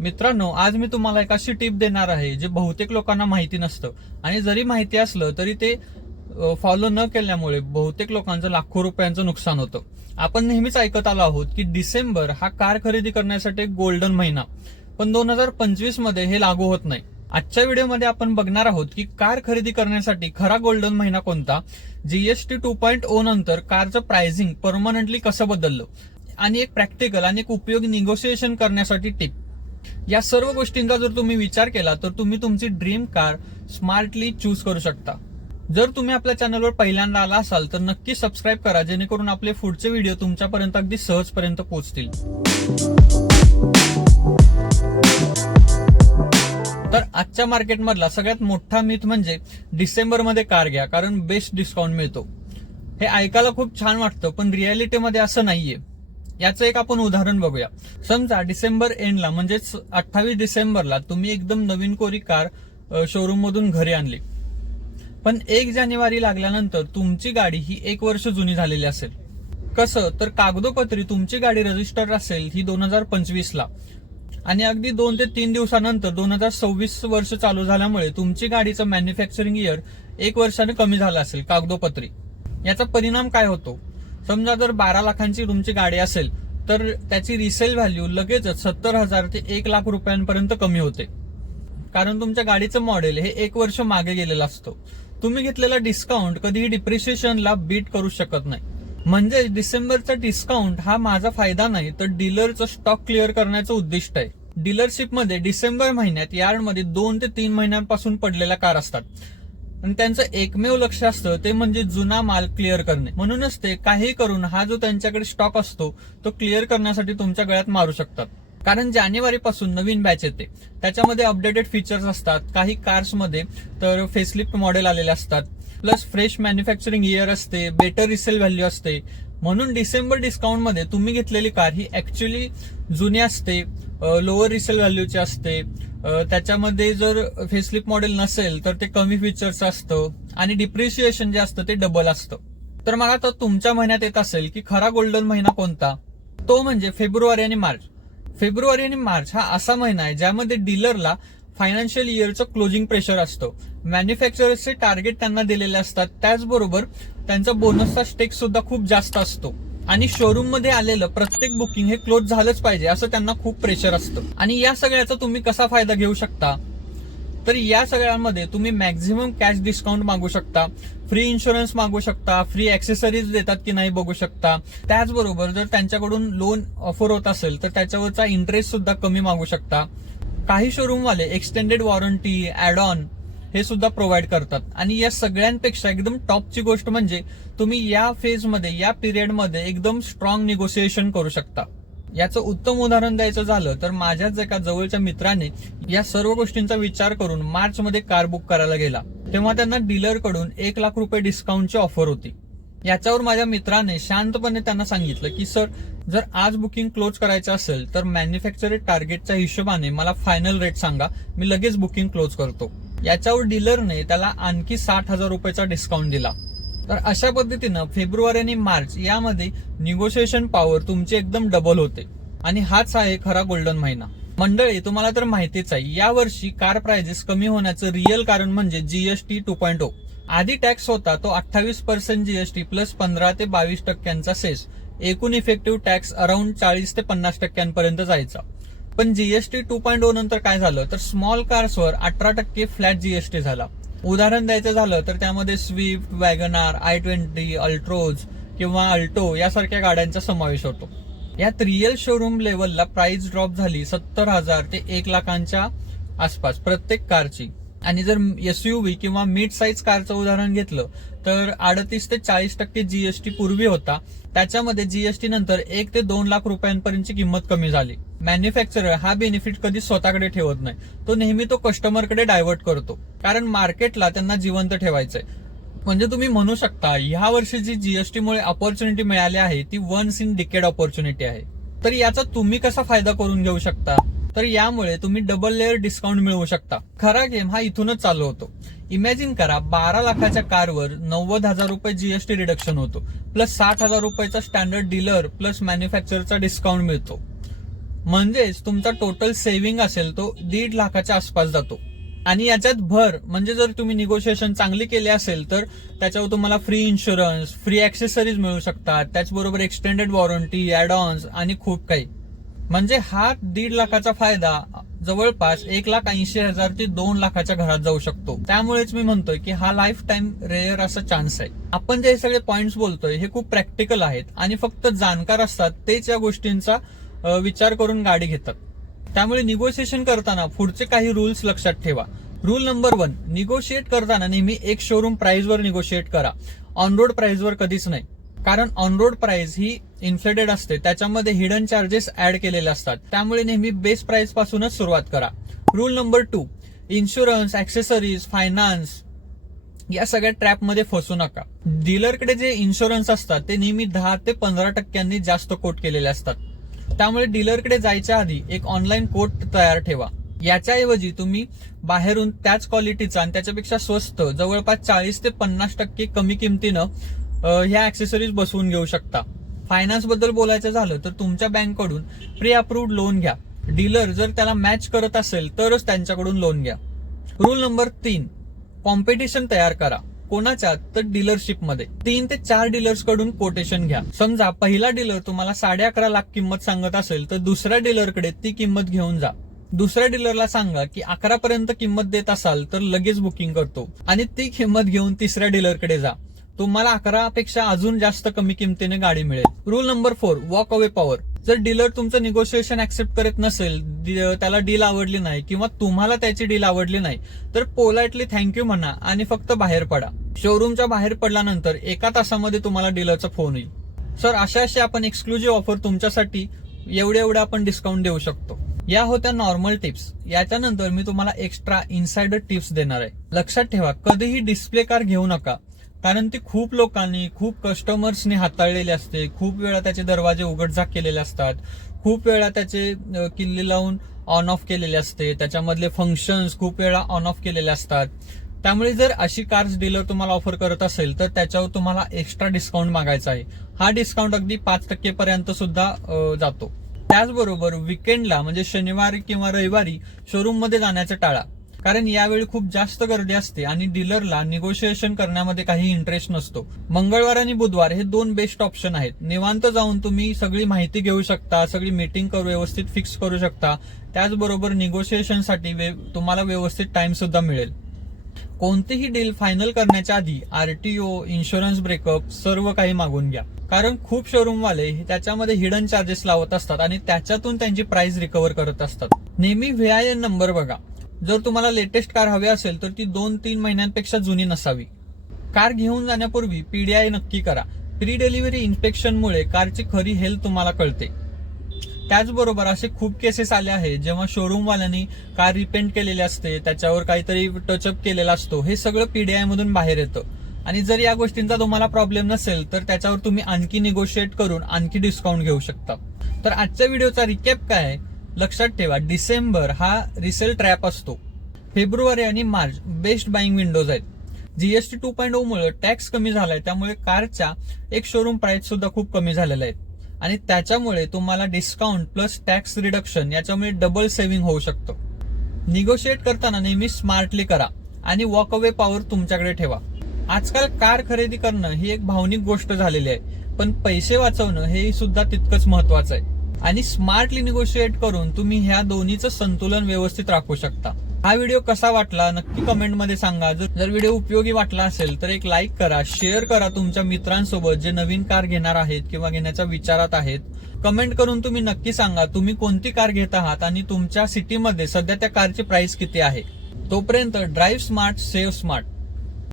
मित्रांनो आज मी तुम्हाला एक अशी टीप देणार आहे जे बहुतेक लोकांना माहिती नसतं. आणि जरी माहिती असलं तरी ते फॉलो न केल्यामुळे बहुतेक लोकांचं लाखो रुपयांचं नुकसान होतं. आपण नेहमीच ऐकत आलो आहोत की डिसेंबर हा कार खरेदी करण्यासाठी एक गोल्डन महिना. पण दोन हजार पंचवीसमध्ये हे लागू होत नाही. आजच्या व्हिडिओमध्ये आपण बघणार आहोत की कार खरेदी करण्यासाठी खरा गोल्डन महिना कोणता? जीएसटी टू पॉईंट ओ नंतर कारचं प्राइसिंग परमनंटली कसं बदललं? आणि एक प्रॅक्टिकल आणि एक उपयोगी निगोसिएशन करण्यासाठी टिप या सर्व गोष्टींचा जर तुम्ही विचार केला तर तुम्ही तुमची ड्रीम कार स्मार्टली चूज करू शकता. जर तुम्ही आपल्या चॅनलवर पहिल्यांदा आला असाल तर नक्की सबस्क्राईब करा जेणेकरून आपले पुढचे व्हिडिओ तुमच्यापर्यंत अगदी सहजपर्यंत पोहोचतील. तर आजच्या मार्केटमधला सगळ्यात मोठा मिथ म्हणजे डिसेंबरमध्ये कार घ्या कारण बेस्ट डिस्काउंट मिळतो. हे ऐकायला खूप छान वाटतं पण रियालिटीमध्ये असं नाहीये. याचं एक आपण उदाहरण बघूया. समजा डिसेंबर एंडला म्हणजेच अठ्ठावीस डिसेंबरला तुम्ही एकदम नवीन कोरी कार शोरूम मधून घरी आणली. पण एक जानेवारी लागल्यानंतर तुमची गाडी ही एक वर्ष जुनी झालेली असेल. कसं? तर कागदोपत्री तुमची गाडी रजिस्टर असेल ही दोन हजार पंचवीस ला आणि अगदी दोन ते तीन दिवसानंतर दोन हजार सव्वीस वर्ष चालू झाल्यामुळे तुमची गाडीचं मॅन्युफॅक्चरिंग इयर एक वर्षाने कमी झालं असेल कागदोपत्री. याचा परिणाम काय होतो? समजा जर बारा लाखांची तुमची गाडी असेल तर त्याची रिसेल व्हॅल्यू लगेचच सत्तर हजार ते एक लाख रुपयांपर्यंत कमी होते. कारण तुमच्या गाडीचं मॉडेल हे एक वर्ष मागे गेलेलं असतं. तुम्ही घेतलेला डिस्काउंट कधीही डिप्रिशिएशनला बीट करू शकत नाही. म्हणजे डिसेंबरचा डिस्काउंट हा माझा फायदा नाही तर डीलरचं स्टॉक क्लिअर करण्याचं उद्दिष्ट आहे. डीलरशिपमध्ये डिसेंबर महिन्यात यार्डमध्ये दोन ते तीन महिन्यांपासून पडलेल्या कार असतात. आणि त्यांचं एकमेव लक्ष असतं ते म्हणजे जुना माल क्लिअर करणे. म्हणूनच ते काही करून हा जो त्यांच्याकडे स्टॉक असतो तो क्लिअर करण्यासाठी तुमच्या गळ्यात मारू शकतात. कारण जानेवारी पासून नवीन बॅच येते. त्याच्यामध्ये अपडेटेड फीचर्स असतात काही कार्समध्ये तर फेसलिफ्ट मॉडेल आलेले असतात. प्लस फ्रेश मॅन्युफॅक्चरिंग इयर असते बेटर रिसेल व्हॅल्यू असते. म्हणून डिसेंबर डिस्काउंटमध्ये तुम्ही घेतलेली कार ही ऍक्च्युली जुनी असते लोअर रिसेल व्हॅल्यूचे असते. त्याच्यामध्ये जर फेसलिप मॉडेल नसेल तर ते कमी फीचर्स असतं आणि डिप्रिशिएशन जे असतं ते डबल असतं. तर मला तर तुमच्या महिन्यात येत असेल की खरा गोल्डन महिना कोणता? तो म्हणजे फेब्रुवारी आणि मार्च. फेब्रुवारी आणि मार्च हा असा महिना आहे ज्यामध्ये डीलरला फायनान्शियल इयरचं क्लोजिंग प्रेशर असतं. मॅन्युफॅक्चरर्सचे टार्गेट त्यांना दिलेले असतात. त्याचबरोबर त्यांचा बोनसचा स्टेक सुद्धा खूप जास्त असतो. आणि शोरूममध्ये आलेलं प्रत्येक बुकिंग हे क्लोज झालंच पाहिजे असं त्यांना खूप प्रेशर असतं. आणि या सगळ्याचा तुम्ही कसा फायदा घेऊ शकता? तर या सगळ्यामध्ये तुम्ही मॅक्झिमम कॅश डिस्काउंट मागू शकता फ्री इन्शुरन्स मागू शकता फ्री ऍक्सेसरीज देतात की नाही बघू शकता. त्याचबरोबर जर त्यांच्याकडून लोन ऑफर होत असेल तर त्याच्यावरचा इंटरेस्ट सुद्धा कमी मागू शकता. काही शोरूमवाले एक्सटेंडेड वॉरंटी ऍड ऑन हे सुद्धा प्रोव्हाइड करतात. आणि या सगळ्यांपेक्षा एकदम टॉपची गोष्ट म्हणजे तुम्ही या फेजमध्ये या पिरियडमध्ये एकदम स्ट्रॉंग निगोसिएशन करू शकता. याचं उत्तम उदाहरण द्यायचं झालं तर माझ्याच एका जवळच्या मित्राने या सर्व गोष्टींचा विचार करून मार्च मध्ये कार बुक करायला गेला. तेव्हा त्यांना डीलरकडून एक लाख रुपये डिस्काउंटची ऑफर होती. याच्यावर माझ्या मित्राने शांतपणे त्यांना सांगितलं की सर जर आज बुकिंग क्लोज करायचं असेल तर मॅन्युफॅक्चर टार्गेटच्या हिशोबाने मला फायनल रेट सांगा. मी लगेच बुकिंग क्लोज करतो. याच्यावर डीलरने त्याला आणखी साठ हजार रुपयाचा डिस्काउंट दिला. तर अशा पद्धतीनं फेब्रुवारी आणि मार्च यामध्ये निगोशिएशन पॉवर तुमची एकदम डबल होते. आणि हाच आहे खरा गोल्डन महिना. मंडळी तुम्हाला तर माहितीच आहे या वर्षी कार प्राइजेस कमी होण्याचं रिअल कारण म्हणजे जीएसटी टू पॉईंट ओ आधी टॅक्स होता तो अठ्ठावीस पर्सेंट जीएसटी प्लस पंधरा ते बावीस टक्क्यांचा सेस एकूण इफेक्टिव्ह टॅक्स अराउंड चाळीस ते पन्नास टक्क्यांपर्यंत जायचा. पण जीएसटी टू पॉईंट ओ नंतर काय झालं? तर स्मॉल कार्सवर अठरा टक्के फ्लॅट जीएसटी झाला. उदाहरण द्यायचं झालं तर त्यामध्ये Swift WagonR i twenty Altroz किंवा अल्टो यासारख्या गाड्यांचा समावेश होतो. यात रिअल शोरूम लेवलला प्राइस ड्रॉप झाली सत्तर हजार ते एक लाखांच्या आसपास प्रत्येक कारची आणि जर एसयूव्ही किंवा मिड साईज कारचं उदाहरण घेतलं तर अडतीस ते चाळीस टक्के जीएसटी पूर्वी होता. त्याच्यामध्ये जीएसटी नंतर एक ते दोन लाख रुपयांपर्यंतची किंमत कमी झाली. मॅन्युफॅक्चरर हा बेनिफिट कधी स्वतःकडे ठेवत नाही. तो नेहमी तो कस्टमरकडे डायव्हर्ट करतो. कारण मार्केटला त्यांना जिवंत ठेवायचंय. म्हणजे तुम्ही म्हणू शकता ह्या वर्षी जी जीएसटीमुळे ऑपॉर्च्युनिटी मिळाली आहे ती वन्स इन डिकेड ऑपॉर्च्युनिटी आहे. तर याचा तुम्ही कसा फायदा करून घेऊ शकता? तर यामुळे तुम्ही डबल लेअर डिस्काउंट मिळवू शकता. खरा गेम हा इथूनच चालू होतो. इमॅजिन करा बारा लाखाच्या कारवर नव्वद हजार रुपये जीएसटी रिडक्शन होतो. प्लस साठ हजार रुपयाचा स्टँडर्ड डीलर प्लस मॅन्युफॅक्चरचा डिस्काउंट मिळतो. म्हणजेच तुमचा टोटल सेव्हिंग असेल तो दीड लाखाच्या आसपास जातो. आणि याच्यात भर म्हणजे जर तुम्ही निगोशिएशन चांगली केली असेल तर त्याच्यावर तुम्हाला फ्री इन्शुरन्स फ्री ऍक्सेसरीज मिळू शकतात. त्याचबरोबर एक्सटेंडेड वॉरंटी ऍड ऑन्स आणि खूप काही. म्हणजे हा दीड लाखाचा फायदा जवळपास एक लाख ऐंशी हजार ते दोन लाखाच्या घरात जाऊ शकतो. त्यामुळेच मी म्हणतोय की हा लाईफ टाइम रेअर असा चान्स आहे. आपण जे सगळे पॉइंट्स बोलतोय हे खूप प्रॅक्टिकल आहेत आणि फक्त जाणकार असतात तेच या गोष्टींचा विचार करून गाडी घेतात. त्यामुळे निगोशिएशन करताना पुढचे काही रूल्स लक्षात ठेवा. रूल नंबर वन निगोशिएट करताना नेहमी एक शोरूम प्राइसवर निगोशिएट करा. ऑन रोड प्राइसवर कधीच नाही. कारण ऑन रोड प्राइस ही इन्फ्लेटेड असते त्याच्यामध्ये हिडन चार्जेस ऍड केलेले असतात. त्यामुळे नेहमी बेस प्राइस पासूनच सुरुवात करा. Rule number two insurance accessories finance या सगळ्या ट्रॅपमध्ये फसू नका. डीलरकडे जे इन्शुरन्स असतात ते नेहमी दहा ते पंधरा टक्क्यांनी जास्त कोट केलेले असतात. त्यामुळे डीलरकडे जायच्या आधी एक ऑनलाईन कोट तयार ठेवा. याच्याऐवजी तुम्ही बाहेरून त्याच क्वालिटीचा आणि त्याच्यापेक्षा स्वस्त जवळपास चाळीस ते पन्नास टक्के कमी किमतीनं ह्या ऍक्सेसरीज बसवून घेऊ शकता. फायनान्सबद्दल बोलायचं झालं तर तुमच्या बँककडून प्री अप्रूव्ड लोन घ्या. डीलर जर त्याला मॅच करत असेल तरच त्यांच्याकडून लोन घ्या. रूल नंबर तीन कॉम्पिटिशन तयार करा. कोणाच्या? तर डीलरशिपमध्ये. तीन ते चार डीलर्सकडून कोटेशन घ्या. समजा पहिला डीलर तुम्हाला साडे अकरा लाख किंमत सांगत असेल तर दुसऱ्या डीलरकडे ती किंमत घेऊन जा. दुसऱ्या डीलरला सांगा की अकरा पर्यंत किंमत देत असाल तर लगेच बुकिंग करतो. आणि ती किंमत घेऊन तिसऱ्या डीलरकडे जा. तुम्हाला अकरा पेक्षा अजून जास्त कमी किमतीने गाडी मिळेल. Rule number four walk away power जर डीलर तुमचं निगोशिएशन ऍक्सेप्ट करत नसेल त्याला डील आवडली नाही किंवा तुम्हाला त्याची डील आवडली नाही तर पोलाइटली थँक्यू म्हणा आणि फक्त बाहेर पडा. शोरूमच्या बाहेर पडल्यानंतर एका तासामध्ये तुम्हाला डीलरचा फोन येईल. सर अशा अशा आपण एक्सक्लुझिव्ह ऑफर तुमच्यासाठी एवढे एवढे आपण डिस्काउंट देऊ शकतो. या होत्या नॉर्मल टिप्स याच्यानंतर मी तुम्हाला एक्स्ट्रा इन्साइडर टिप्स देणार आहे. लक्षात ठेवा कधीही डिस्प्ले कार घेऊ नका. कारण ते खूप लोकांनी खूप कस्टमर्सनी हाताळलेले असते. खूप वेळा त्याचे दरवाजे उघडझाक केलेले असतात. खूप वेळा त्याचे किल्ले लावून ऑन ऑफ केलेले असते. त्याच्यामधले फंक्शन्स खूप वेळा ऑन ऑफ केलेले असतात. त्यामुळे जर अशी कार्स डीलर तुम्हाला ऑफर करत असेल तर त्याच्यावर तुम्हाला एक्स्ट्रा डिस्काउंट मागायचा आहे. हा डिस्काउंट अगदी पाच टक्के पर्यंत सुद्धा जातो. त्याचबरोबर विकेंडला म्हणजे शनिवारी किंवा रविवारी शोरूममध्ये जाण्याचं टाळा. कारण यावेळी खूप जास्त गर्दी असते आणि डीलरला निगोशिएशन करण्यामध्ये काही इंटरेस्ट नसतो. मंगळवार आणि बुधवार हे दोन बेस्ट ऑप्शन आहेत. निवांत जाऊन तुम्ही सगळी माहिती घेऊ शकता सगळी मीटिंग करू व्यवस्थित फिक्स करू शकता. त्याचबरोबर निगोशिएशनसाठी वे- तुम्हाला व्यवस्थित टाइम सुद्धा मिळेल. कोणतीही डील फायनल करण्याच्या आधी आरटीओ इन्शुरन्स ब्रेकअप सर्व काही मागून घ्या. कारण खूप शोरूमवाले त्याच्यामध्ये हिडन चार्जेस लावत असतात आणि त्याच्यातून त्यांची प्राइस रिकव्हर करत असतात. नेहमी व्हीआयएन नंबर बघा. जर तुम्हाला लेटेस्ट कार हवी असेल तर ती दोन तीन महिन्यांपेक्षा जुनी नसावी. कार घेऊन जाण्यापूर्वी पीडीआय नक्की करा. प्री डिलिव्हरी इन्स्पेक्शनमुळे कारची खरी हेल्थ तुम्हाला कळते. त्याचबरोबर असे खूप केसेस आले आहेत जेव्हा शोरूमवाल्यांनी कार रिपेंट केलेली असते त्याच्यावर काहीतरी टचअप केलेला असतो हे सगळं पीडीआय मधून बाहेर येतं. आणि जर या गोष्टींचा तुम्हाला प्रॉब्लेम नसेल तर त्याच्यावर तुम्ही आणखी निगोशिएट करून आणखी डिस्काउंट घेऊ शकता. तर आजच्या व्हिडिओचा रिकॅप काय आहे? लक्षात ठेवा डिसेंबर हा रिसेल ट्रॅप असतो. फेब्रुवारी आणि मार्च बेस्ट बाईंग विंडोज आहेत. जीएसटी टू पॉईंट ओ मुळे टॅक्स कमी झालाय त्यामुळे कारच्या एक शोरूम प्राइस सुद्धा खूप कमी झालेला आहेत आणि त्याच्यामुळे तुम्हाला डिस्काउंट प्लस टॅक्स रिडक्शन याच्यामुळे डबल सेव्हिंग होऊ शकतं. निगोशिएट करताना नेहमी स्मार्टली करा आणि वॉक अवे पॉवर तुमच्याकडे ठेवा. आजकाल कार खरेदी करणं ही एक भावनिक गोष्ट झालेली आहे पण पैसे वाचवणं हे सुद्धा तितकंच महत्वाचं आहे. आणि स्मार्टली निगोशिएट करून तुम्ही ह्या दोन्हीचं संतुलन व्यवस्थित राखू शकता. हा व्हिडिओ कसा वाटला नक्की कमेंटमध्ये सांगा. जर जर व्हिडिओ उपयोगी वाटला असेल तर एक लाईक करा शेअर करा तुमच्या मित्रांसोबत जे नवीन कार घेणार आहेत किंवा घेण्याच्या विचारात आहेत. कमेंट करून तुम्ही नक्की सांगा तुम्ही कोणती कार घेत आहात आणि तुमच्या सिटीमध्ये सध्या त्या कारची प्राइस किती आहे? तोपर्यंत ड्राईव्ह स्मार्ट सेव्ह स्मार्ट